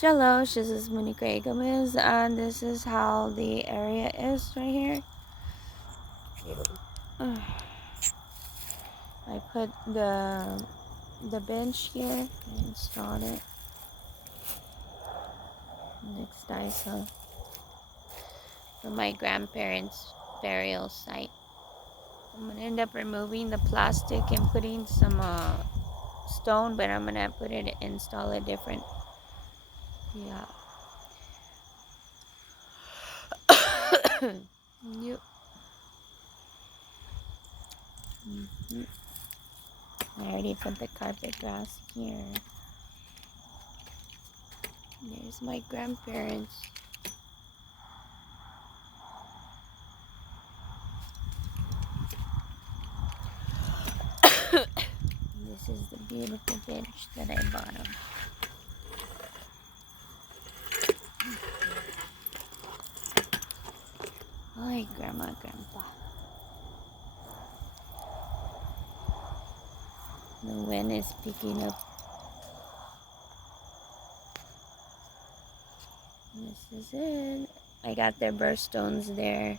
Hello, this is Monica Gomez, and this is how the area is right here. I put the bench here. I installed it. Looks nice, huh? For my grandparents' burial site. I'm gonna end up removing the plastic and putting some stone, but I'm gonna install a different. Yeah. Yep. I already put the carpet grass here. There's my grandparents. This is the beautiful bench that I bought them. Hi, Grandma, Grandpa. The wind is picking up. This is it. I got their birthstones there.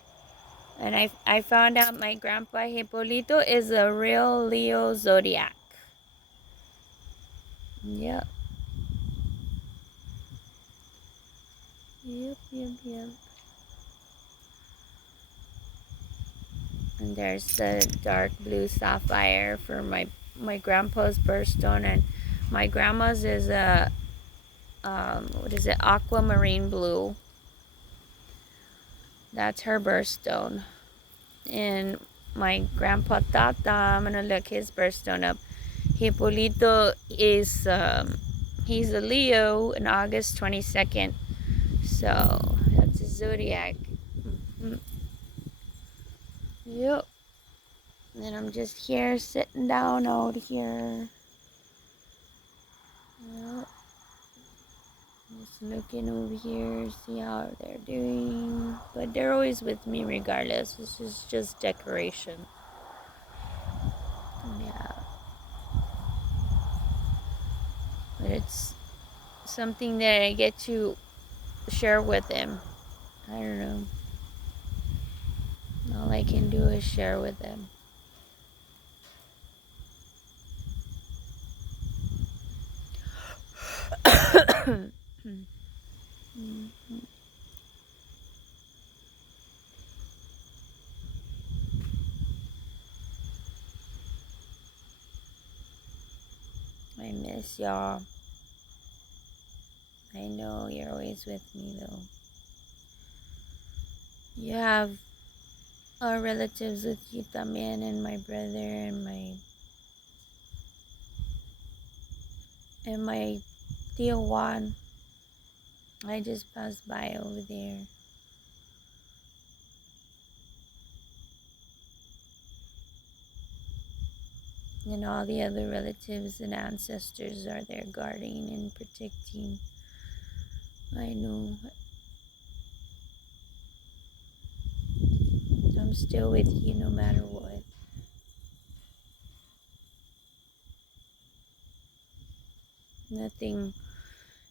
And I found out my grandpa Hippolito is a real Leo zodiac. Yep. Yep. And there's the dark blue sapphire for my grandpa's birthstone, and my grandma's is a what is it, aquamarine blue. That's her birthstone. And my grandpa Tata, I'm gonna look his birthstone up. Hippolito is he's a Leo in August 22nd. So that's a zodiac. Yep. And I'm just here sitting down out here. Yep. Just looking over here, see how they're doing. But they're always with me regardless. This is just decoration. Yeah. But it's something that I get to share with them. I don't know. All I can do is share with them. I miss y'all. I know you're always with me though. You have our relatives with you también, and my brother and my Tio Juan. I just passed by over there. And all the other relatives and ancestors are there guarding and protecting. I know. I'm still with you no matter what.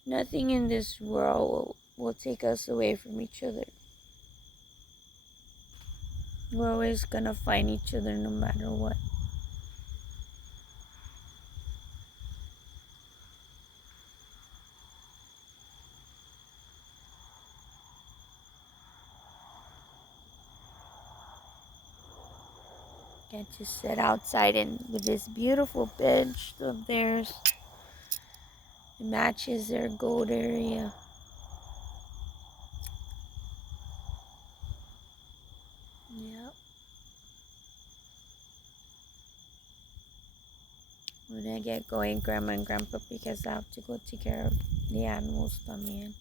Nothing in this world will take us away from each other. We're always gonna find each other no matter what. Get to sit outside and with this beautiful bench of theirs. It matches their gold area. Yep. When I get going, Grandma and Grandpa, because I have to go take care of the animals también.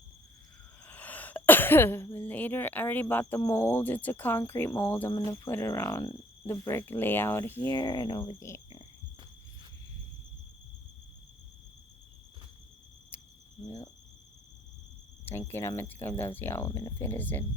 Later, I already bought the mold. It's a concrete mold. I'm going to put around the brick layout here and over there. Yep. Tranquilamente, loves y'all. I'm going to fit us in.